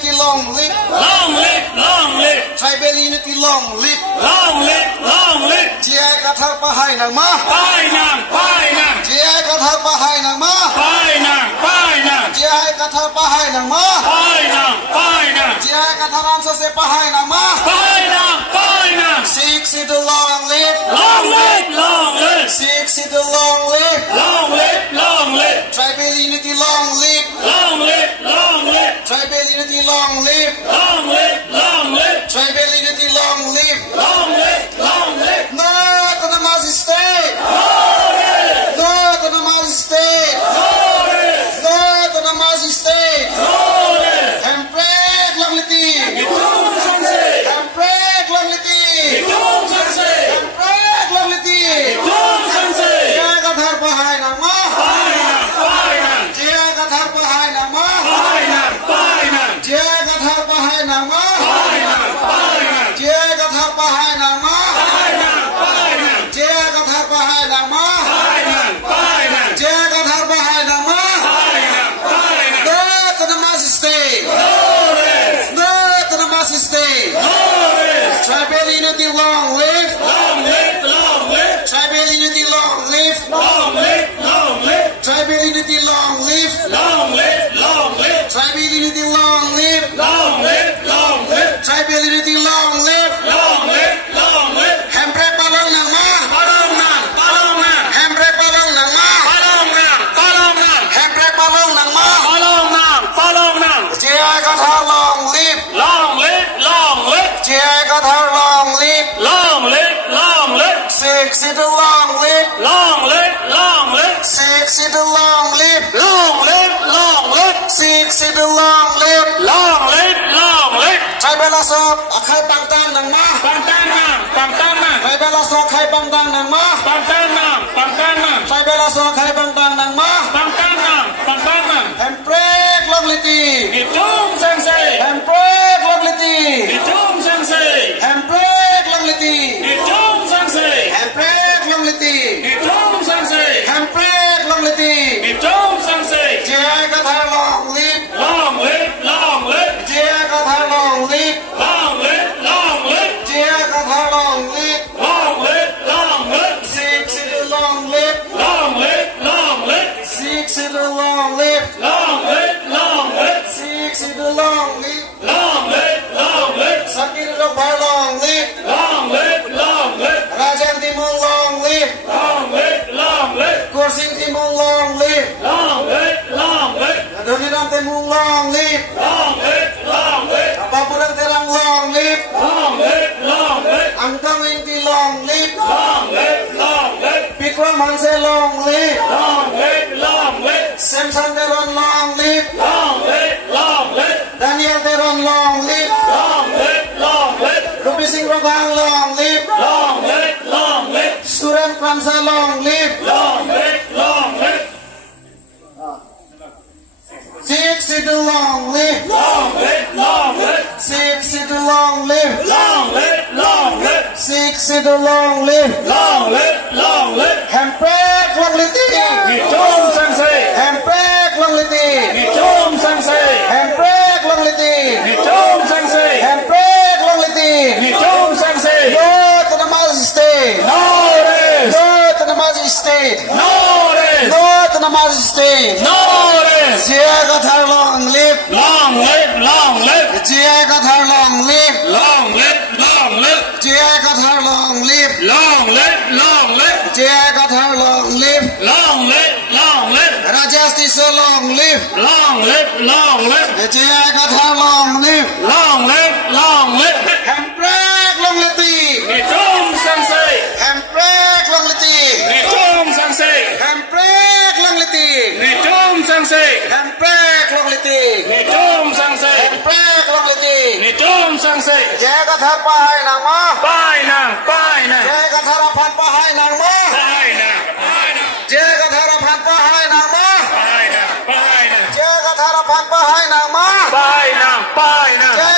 unity, long live. Long live, long live. Tribal unity, long live. Long live, long live. GI kathar pahai nang ma. Pai nang, pai nang. GI kathar pahai nang ma. Pai nang, pai nang. GI kathar pahai nang ma. Pai nang, pai nang. GI katharan se pahai nang ma. Pai nang, pai nang. Six is the long live. Long live, long live. Six is the long live. Long live, long live. Tribal unity, long live. Long live, long live. Tribal unity, long live. Long live, long live. Tribal unity, long live. Long live, long live. No to the Nazi state. Glorious, No to the Nazi state. glorious, No to the Nazi state. glorious. Hempred longlity. Hitung sensei, Hempred longlity. hitung sensei, Hempred longlity. hitung sensei. Jaya kathar pahai nang ma. Pai nang, pai nang. Jaya kathar pahai nang ma. Pai nang, pai nang. Jaya kathar pahai nang ma. Pai nang, pai nang. Jaya kathar pahai nang ma. Pai nang, pai nang. Jaya kathar pahai nang ma. Pai nang, pai nang. Jaya kathar pahai nang ma. Pai nang, pai nang. No to the Nazi state. Glorious, No to the Nazi state. glorious. Tribal unity, long live. Long live, long live. Tribal unity, long live. Long live, long live. Tribal unity, long live. Long live, long live. Tribal unity, long live. Long live, long live. Tribal unity, long live. Long live, long live. Hempre palong nang ma. Palong nang, palong nang. Hempre palong nang ma. Palong nang, palong nang. Hempre palong nang ma. Palong nang, palong nang. Jaya kathar long live. Long live, long live. Jaya kathar long live. Long live, long live. Six is the long live. Long live, long live. Six is the long live. Long live, long live. Six is the long live. Long live, long live. Tribal asok akai pangtang nang ma. Pantang nang, pantang nang. Tribal asok akai pangtang nang ma. Pantang nang, pantang nang. Tribal asok akai pangtang nang ma. Pantang nang, pantang nang. Hempred longlity. Hitung sensei. Hempred longlity. Hitung sensei. Hempred longlity. Hitung sensei. Hempred longlity. Hitung sensei. Hempred longlity. Hitung sensei. Jaya kathar long live. Long live, long live. Jaya kathar long live. Long live, long live. Jaya kathar long live. Long live, long live. Six is the long live. Long live, long live. Six is the long live. Long live, long live. Six is the long live. Long live, long live. Sakir Raghbhai long live. Long live, long live. Rajan Timur long live. Long live, long live. Kursing Timur long live. Long live, long live. Adoniram Timur long live. Long live, long live. Apapulang Terang long live. Long live, long live. Angkang Wingti long live. Long live, long live. Bikram Hanse long live. Long live, long live. Samson Teron long live. Long live, long live. Daniel Teron long live. Long live, long live. Rupi Singh Rogang long live. Long live, long live. Suren Kramsa long live. Long live, long live. Six is the long live. Long live, long live. Six is the long live. Long live, long live. Six is the long live. Long live, long live. Hempred longlity. Hitung sensei. Hempred longlity. Hitung sensei. Hempred longlity. Hitung sensei. Hempred longlity. Hitung sensei. Go to the Nazi state. Notice. Go to the Nazi state. Notice. Go to the Nazi state. Notice. Jaya kathar long live. Long live, long live. Jaya kathar long live. Long live, long live. Jaya kathar long live. Long live, long live. Jaya kathar long live. Long live, long live. Rajastisa long live. Long live, long live. Jaya kathar long live. Long live, long live. Hempred longlity. Hitung sensei. Hempred longlity. Hitung sensei. Hempred longlity. Hitung sensei. Hempred longlity. Hitung sensei. Hempred longlity. Hitung sensei. Jaya kathar pahai nang ma. Pai nang, pai nang. Jaya kathar aphan pahai nang ma. Pai nang, pai nang. Jaya kathar aphan pahai nang ma. Pai nang, pai nang. Jaya kathar aphan pahai nang ma. Pai nang, pai nang. Jaya